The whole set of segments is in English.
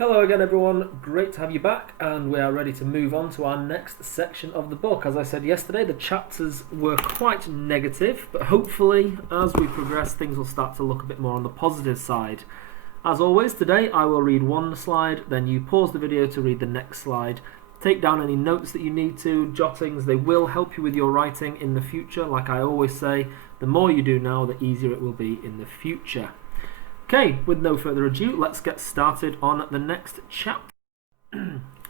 Hello again everyone, great to have you back, and we are ready to move on to our next section of the book. As I said yesterday, the chapters were quite negative, but hopefully as we progress things will start to look a bit more on the positive side. As always, today I will read one slide, then you pause the video to read the next slide. Take down any notes that you need to, jottings, they will help you with your writing in the future. Like I always say, the more you do now, the easier it will be in the future. Okay, with no further ado, let's get started on the next chapter.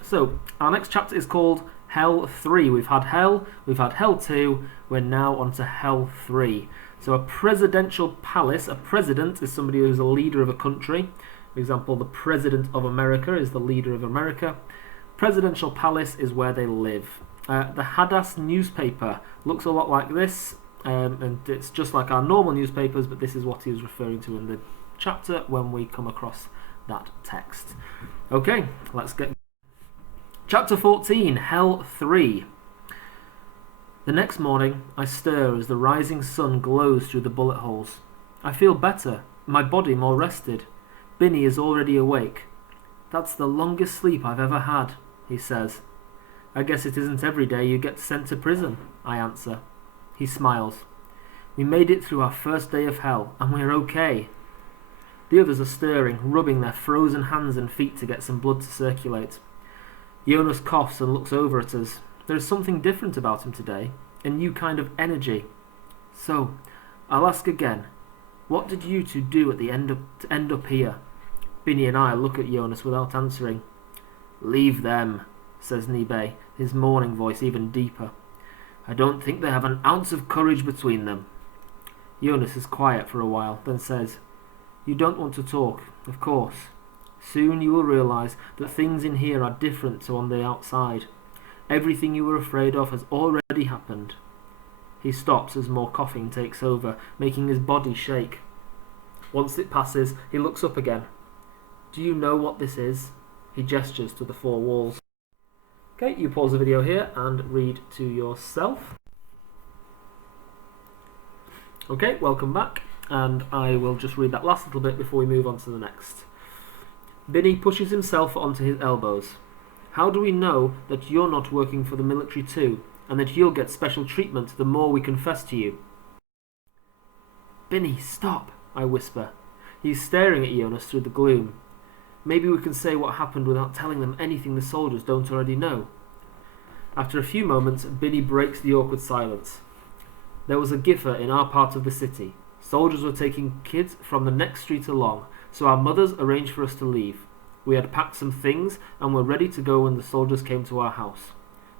So, our next chapter is called Hell 3. We've had Hell 2, we're now on to Hell 3. So a presidential palace, a president is somebody who's a leader of a country. For example, the President of America is the leader of America. Presidential palace is where they live. The Hadass newspaper looks a lot like this, and it's just like our normal newspapers, but this is what he was referring to in the chapter when we come across that text. Okay, let's get chapter 14, Hell 3. The next morning I stir as the rising sun glows through the bullet holes. I feel better, my body more rested. Binny is already awake. That's the longest sleep I've ever had, he says. I guess it isn't every day you get sent to prison, I answer. He smiles. We made it through our first day of hell, and we're okay. The others are stirring, rubbing their frozen hands and feet to get some blood to circulate. Jonas coughs and looks over at us. There is something different about him today, a new kind of energy. So, I'll ask again, what did you two do at the end up here? Binny and I look at Jonas without answering. Leave them, says Nibe, his mourning voice even deeper. I don't think they have an ounce of courage between them. Jonas is quiet for a while, then says, You don't want to talk, of course. Soon you will realize that things in here are different to on the outside. Everything you were afraid of has already happened. He stops as more coughing takes over, making his body shake. Once it passes, he looks up again. Do you know what this is? He gestures to the four walls. Okay, you pause the video here and read to yourself. Okay, welcome back. And I will just read that last little bit before we move on to the next. Binny pushes himself onto his elbows. How do we know that you're not working for the military too, and that you'll get special treatment the more we confess to you? Binny, stop, I whisper. He's staring at Jonas through the gloom. Maybe we can say what happened without telling them anything the soldiers don't already know. After a few moments, Binny breaks the awkward silence. There was a giffer in our part of the city. Soldiers were taking kids from the next street along, so our mothers arranged for us to leave. We had packed some things and were ready to go when the soldiers came to our house.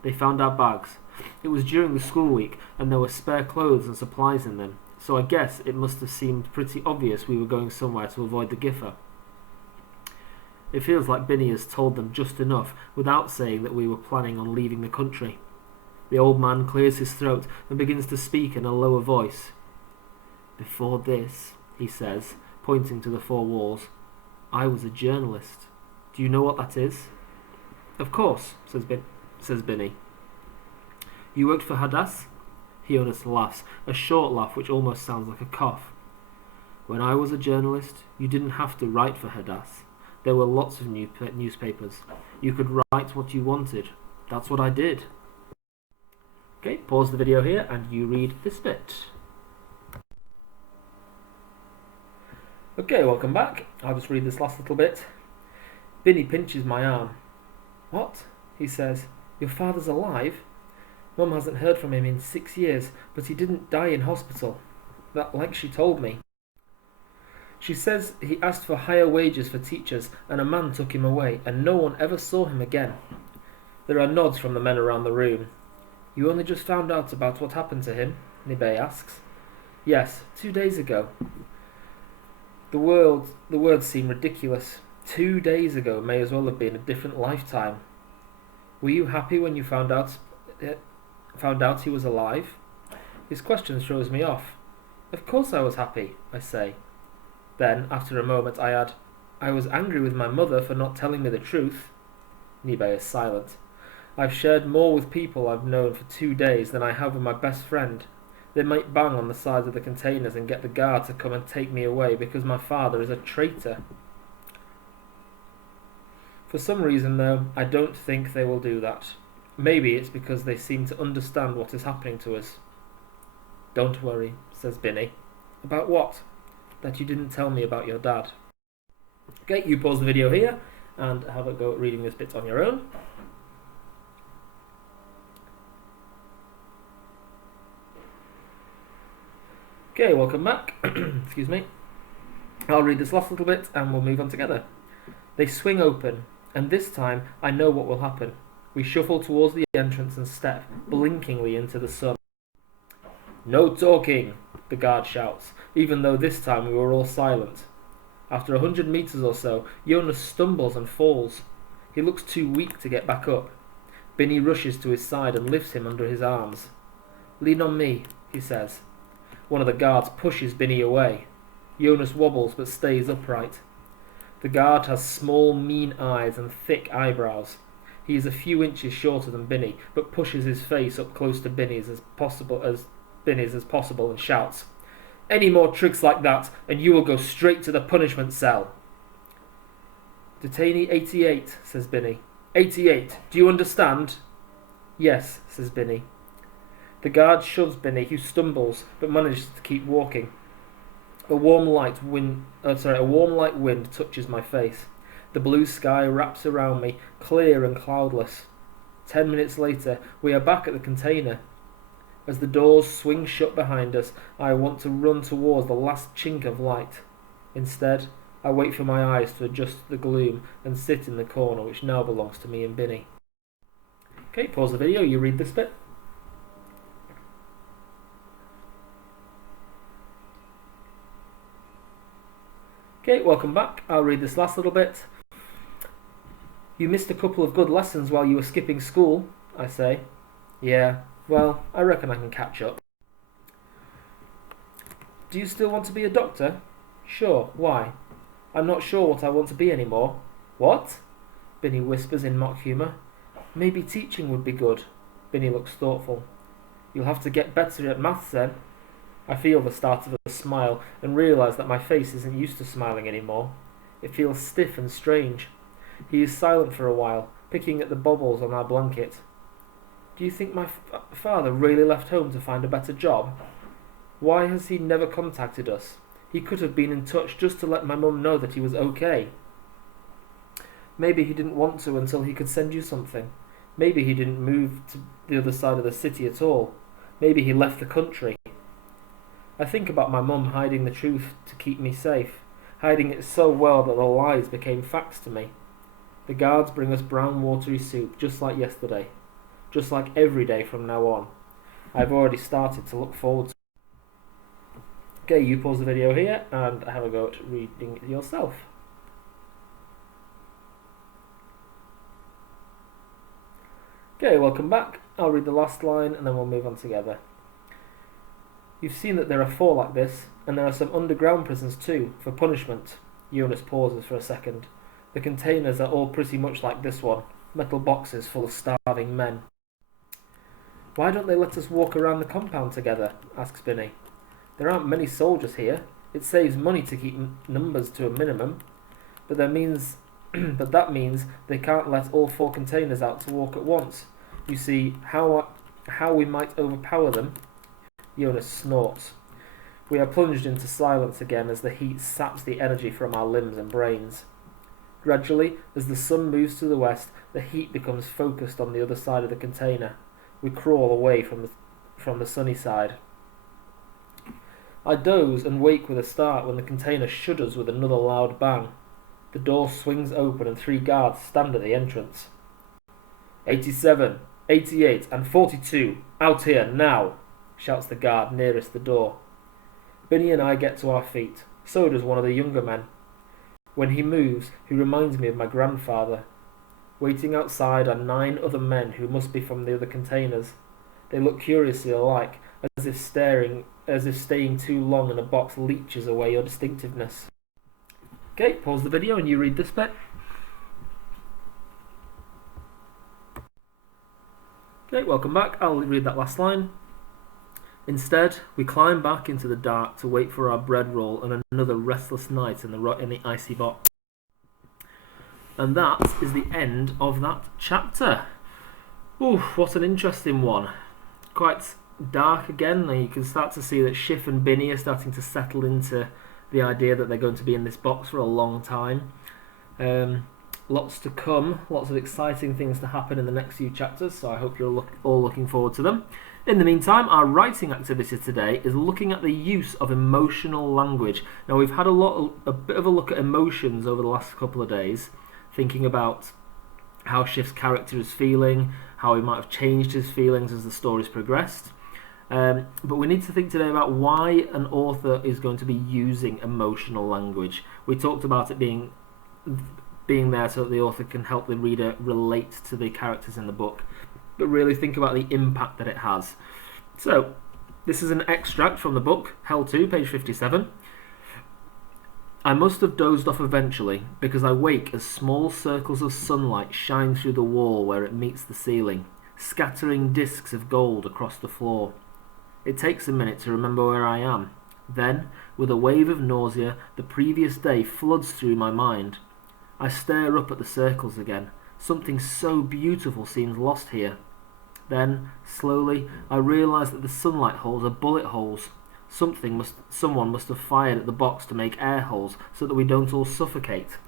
They found our bags. It was during the school week, and there were spare clothes and supplies in them, so I guess it must have seemed pretty obvious we were going somewhere to avoid the giffer. It feels like Binny has told them just enough without saying that we were planning on leaving the country. The old man clears his throat and begins to speak in a lower voice. Before this, he says, pointing to the four walls, I was a journalist. Do you know what that is? Of course, says Binny. You worked for Hadass? Jonas laughs, a short laugh which almost sounds like a cough. When I was a journalist, you didn't have to write for Hadass. There were lots of newspapers. You could write what you wanted. That's what I did. Okay, pause the video here and you read this bit. Okay, welcome back. I'll just read this last little bit. Binny pinches my arm. What? He says. Your father's alive? Mum hasn't heard from him in 6 years, but he didn't die in hospital. That like she told me. She says he asked for higher wages for teachers and a man took him away and no one ever saw him again. There are nods from the men around the room. You only just found out about what happened to him? Nibe asks. Yes, 2 days ago. The words seem ridiculous. 2 days ago may as well have been a different lifetime. Were you happy when you found out he was alive? His question throws me off. Of course I was happy, I say. Then, after a moment, I add, I was angry with my mother for not telling me the truth. Nibe is silent. I've shared more with people I've known for 2 days than I have with my best friend. They might bang on the sides of the containers and get the guard to come and take me away because my father is a traitor. For some reason, though, I don't think they will do that. Maybe it's because they seem to understand what is happening to us. Don't worry, says Binny. About what? That you didn't tell me about your dad. Okay, you pause the video here and have a go at reading this bit on your own. Okay, welcome back. Excuse me. I'll read this last little bit and we'll move on together. They swing open, and this time I know what will happen. We shuffle towards the entrance and step blinkingly into the sun. No talking, the guard shouts, even though this time we were all silent. After 100 meters or so, Jonas stumbles and falls. He looks too weak to get back up. Binny rushes to his side and lifts him under his arms. Lean on me, he says. One of the guards pushes Binny away. Jonas wobbles but stays upright. The guard has small, mean eyes and thick eyebrows. He is a few inches shorter than Binny, but pushes his face up close to Binny's as possible and shouts, Any more tricks like that, and you will go straight to the punishment cell. Detainee 88, says Binny. 88, do you understand? Yes, says Binny. The guard shoves Binny, who stumbles, but manages to keep walking. A warm light wind touches my face. The blue sky wraps around me, clear and cloudless. 10 minutes later, we are back at the container. As the doors swing shut behind us, I want to run towards the last chink of light. Instead, I wait for my eyes to adjust to the gloom and sit in the corner which now belongs to me and Binny. Okay, pause the video, you read this bit. Okay, welcome back. I'll read this last little bit. You missed a couple of good lessons while you were skipping school, I say. Yeah, well, I reckon I can catch up. Do you still want to be a doctor? Sure, why? I'm not sure what I want to be anymore. What? Binny whispers in mock humour. Maybe teaching would be good. Binny looks thoughtful. You'll have to get better at maths then. I feel the start of a smile and realise that my face isn't used to smiling anymore. It feels stiff and strange. He is silent for a while, picking at the bubbles on our blanket. Do you think my father really left home to find a better job? Why has he never contacted us? He could have been in touch just to let my mum know that he was okay. Maybe he didn't want to until he could send you something. Maybe he didn't move to the other side of the city at all. Maybe he left the country. I think about my mum hiding the truth to keep me safe, hiding it so well that the lies became facts to me. The guards bring us brown watery soup just like yesterday, just like every day from now on. I've already started to look forward to it. Okay, you pause the video here and have a go at reading it yourself. Okay, welcome back. I'll read the last line and then we'll move on together. You've seen that there are 4 like this, and there are some underground prisons too, for punishment. Jonas pauses for a second. The containers are all pretty much like this one, metal boxes full of starving men. Why don't they let us walk around the compound together? Asks Binny. There aren't many soldiers here. It saves money to keep numbers to a minimum. But that means they can't let all 4 containers out to walk at once. You see, how we might overpower them. Jonas snorts. We are plunged into silence again as the heat saps the energy from our limbs and brains. Gradually, as the sun moves to the west, the heat becomes focused on the other side of the container. We crawl away from the sunny side. I doze and wake with a start when the container shudders with another loud bang. The door swings open and 3 guards stand at the entrance. 87, 88 and 42, out here now, shouts the guard nearest the door. Binny and I get to our feet. So does one of the younger men. When he moves, he reminds me of my grandfather. Waiting outside are 9 other men who must be from the other containers. They look curiously alike, as if staying too long in a box leeches away your distinctiveness. Okay, pause the video and you read this bit. Okay, welcome back. I'll read that last line. Instead, we climb back into the dark to wait for our bread roll and another restless night in the icy box. And that is the end of that chapter. Ooh, what an interesting one. Quite dark again. You can start to see that Schiff and Binny are starting to settle into the idea that they're going to be in this box for a long time. Lots to come, lots of exciting things to happen in the next few chapters, so I hope you're all looking forward to them. In the meantime, our writing activity today is looking at the use of emotional language. Now, we've had a bit of a look at emotions over the last couple of days, thinking about how Schiff's character is feeling, how he might have changed his feelings as the story's progressed. But we need to think today about why an author is going to be using emotional language. We talked about it being there so that the author can help the reader relate to the characters in the book, but really think about the impact that it has. So, this is an extract from the book, Hell 2, page 57. I must have dozed off eventually, because I wake as small circles of sunlight shine through the wall where it meets the ceiling, scattering discs of gold across the floor. It takes a minute to remember where I am. Then, with a wave of nausea, the previous day floods through my mind. I stare up at the circles again. Something so beautiful seems lost here. Then, slowly, I realise that the sunlight holes are bullet holes. Someone must have fired at the box to make air holes so that we don't all suffocate.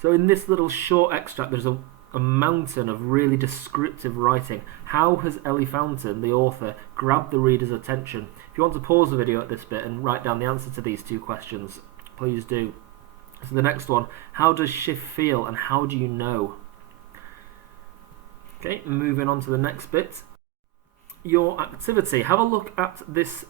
So in this little short extract, there's a mountain of really descriptive writing. How has Ellie Fountain, the author, grabbed the reader's attention? If you want to pause the video at this bit and write down the answer to these two questions, please do. So the next one, how does Schiff feel and how do you know? Okay, moving on to the next bit. Your activity. Have a look at this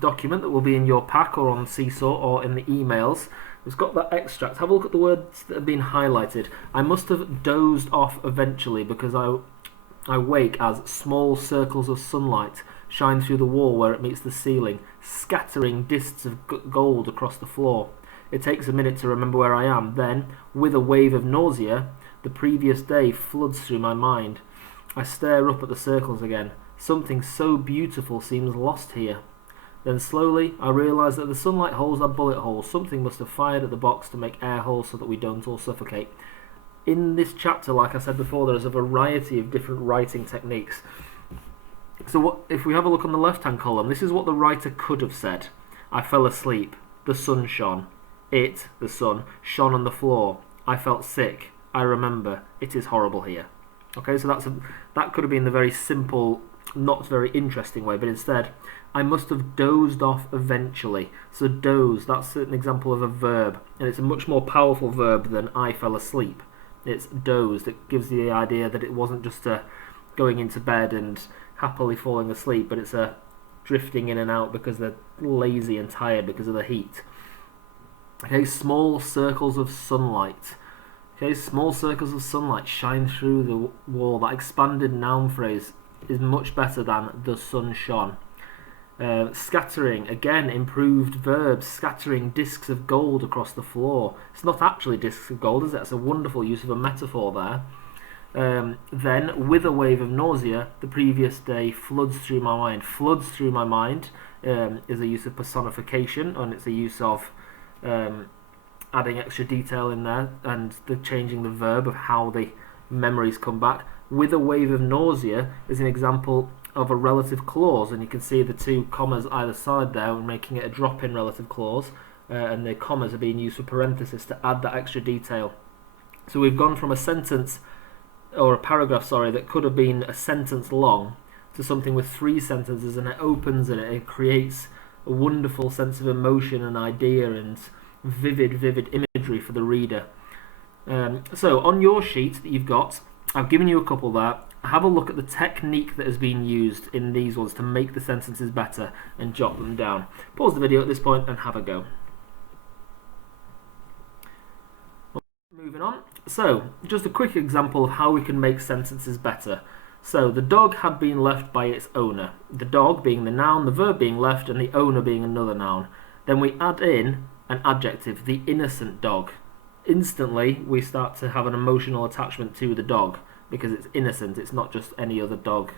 document that will be in your pack or on Seesaw or in the emails. It's got that extract. Have a look at the words that have been highlighted. I must have dozed off eventually because I wake as small circles of sunlight shine through the wall where it meets the ceiling, scattering discs of gold across the floor. It takes a minute to remember where I am. Then, with a wave of nausea, the previous day floods through my mind. I stare up at the circles again. Something so beautiful seems lost here. Then slowly, I realise that the sunlight holes are bullet holes. Something must have fired at the box to make air holes so that we don't all suffocate. In this chapter, like I said before, there is a variety of different writing techniques. So if we have a look on the left-hand column, this is what the writer could have said. I fell asleep. The sun shone. It, the sun, shone on the floor. I felt sick. I remember. It is horrible here. Okay, so that could have been the very simple, not very interesting way, but instead, I must have dozed off eventually. So doze, that's an example of a verb, and it's a much more powerful verb than I fell asleep. It's dozed. It gives the idea that it wasn't just a going into bed and happily falling asleep, but it's a drifting in and out because they're lazy and tired because of the heat. Okay, small circles of sunlight. Okay, small circles of sunlight shine through the wall. That expanded noun phrase is much better than the sun shone. Scattering, again, improved verbs. Scattering discs of gold across the floor. It's not actually discs of gold, is it? It's a wonderful use of a metaphor there. Then, with a wave of nausea, the previous day floods through my mind. Floods through my mind is a use of personification, and it's a use of adding extra detail in there and changing the verb of how the memories come back. With a wave of nausea is an example of a relative clause, and you can see the two commas either side there making it a drop-in relative clause, and the commas are being used for parenthesis to add that extra detail. So we've gone from a sentence, or a paragraph, sorry, that could have been a sentence long to something with 3 sentences, and it opens and it creates a wonderful sense of emotion and idea and vivid imagery for the reader. So on your sheet that you've got, I've given you a couple there. Have a look at the technique that has been used in these ones to make the sentences better and jot them down. Pause the video at this point and have a go. Moving on. So, just a quick example of how we can make sentences better. So, the dog had been left by its owner. The dog being the noun, the verb being left, and the owner being another noun. Then we add in an adjective, the innocent dog. Instantly, we start to have an emotional attachment to the dog because it's innocent. It's not just any other dog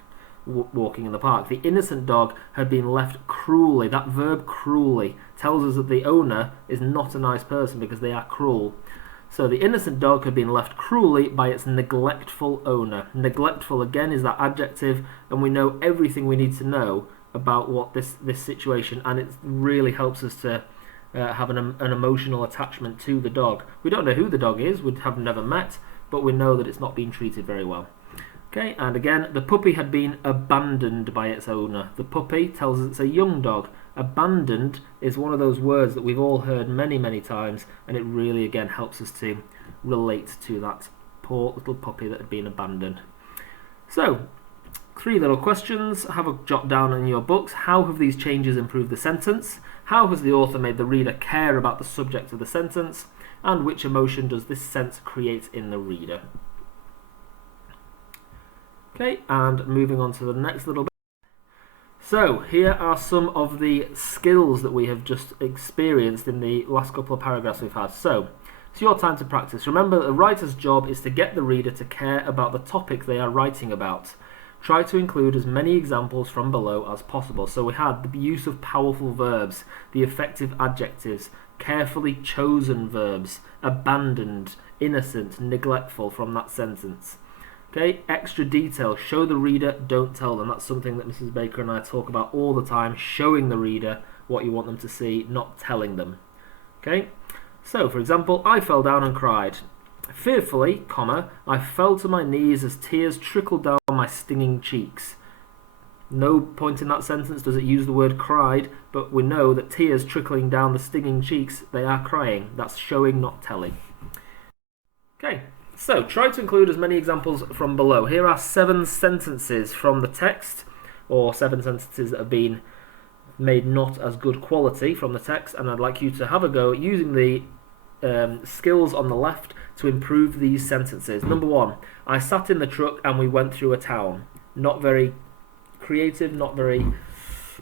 walking in the park. The innocent dog had been left cruelly. That verb cruelly tells us that the owner is not a nice person because they are cruel. So the innocent dog had been left cruelly by its neglectful owner. Neglectful, again, is that adjective, and we know everything we need to know about what this situation, and it really helps us to have an emotional attachment to the dog. We don't know who the dog is, we have never met, but we know that it's not being treated very well. Okay, and again, the puppy had been abandoned by its owner. The puppy tells us it's a young dog. Abandoned is one of those words that we've all heard many, many times, and it really, again, helps us to relate to that poor little puppy that had been abandoned. So, 3 little questions. Have a jot down in your books. How have these changes improved the sentence? How has the author made the reader care about the subject of the sentence? And which emotion does this sense create in the reader? Okay, and moving on to the next little bit. So, here are some of the skills that we have just experienced in the last couple of paragraphs we've had. So, it's your time to practice. Remember that the writer's job is to get the reader to care about the topic they are writing about. Try to include as many examples from below as possible. So we had the use of powerful verbs, the effective adjectives, carefully chosen verbs, abandoned, innocent, neglectful from that sentence. Okay, extra detail, show the reader, don't tell them. That's something that Mrs. Baker and I talk about all the time, showing the reader what you want them to see, not telling them. Okay, so for example, I fell down and cried. Fearfully, comma, I fell to my knees as tears trickled down my stinging cheeks. No point in that sentence does it use the word cried, but we know that tears trickling down the stinging cheeks, they are crying. That's showing, not telling. Okay, so try to include as many examples from below. Here are 7 sentences from the text, or 7 sentences that have been made not as good quality from the text, and I'd like you to have a go using the skills on the left to improve these sentences. Number 1, I sat in the truck and we went through a town. Not very creative, not very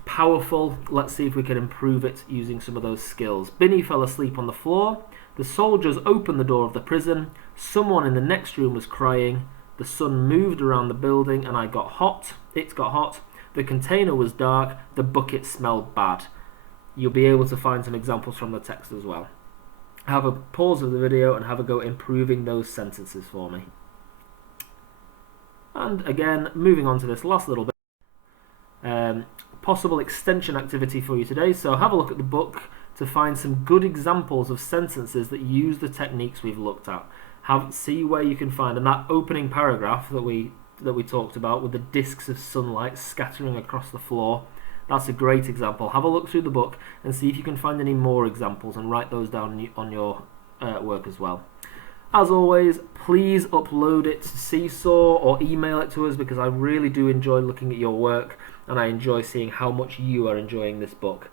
powerful. Let's see if we can improve it using some of those skills. Binny fell asleep on the floor. The soldiers opened the door of the prison. Someone in the next room was crying. The sun moved around the building and I got hot. It got hot. The container was dark. The bucket smelled bad. You'll be able to find some examples from the text as well. Have a pause of the video and have a go improving those sentences for me. And again, moving on to this last little bit, possible extension activity for you today. So have a look at the book to find some good examples of sentences that use the techniques we've looked at. See where you can find, and that opening paragraph that we talked about with the discs of sunlight scattering across the floor, that's a great example. Have a look through the book and see if you can find any more examples and write those down on your work as well. As always, please upload it to Seesaw or email it to us, because I really do enjoy looking at your work and I enjoy seeing how much you are enjoying this book.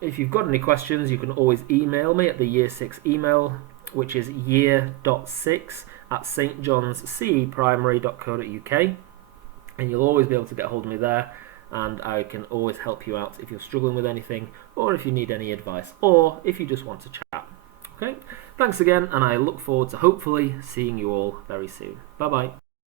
If you've got any questions, you can always email me at the Year 6 email, which is year.6@stjohnsceprimary.co.uk, and you'll always be able to get hold of me there, and I can always help you out if you're struggling with anything, or if you need any advice, or if you just want to chat. Okay, thanks again, and I look forward to hopefully seeing you all very soon. Bye bye.